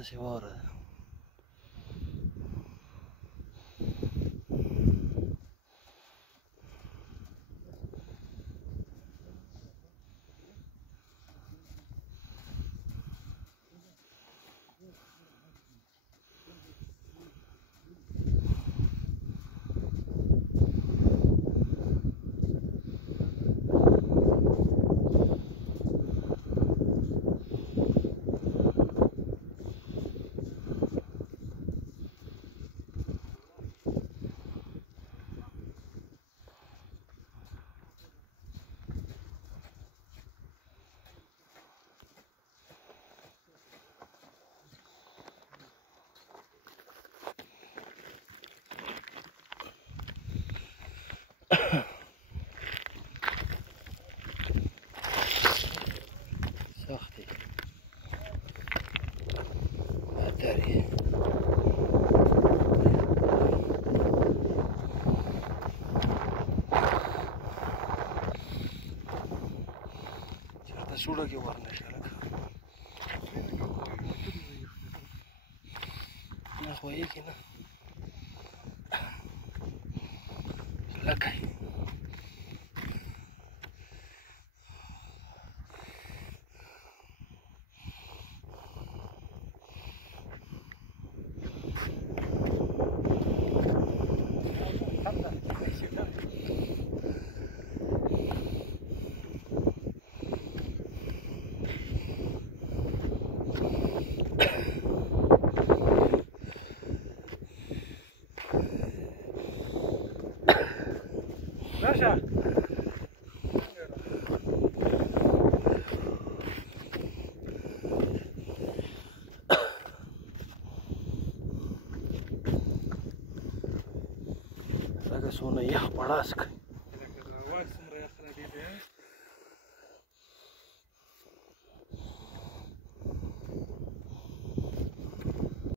داسې واوره ده. سخت دی خطر یې چېرته سوړه کې ورنشه لکه نه ښویېږي نه لکه یې راشه لکه څونه یخ پړاس کوي لکه د هوا څومره یخ راډېږي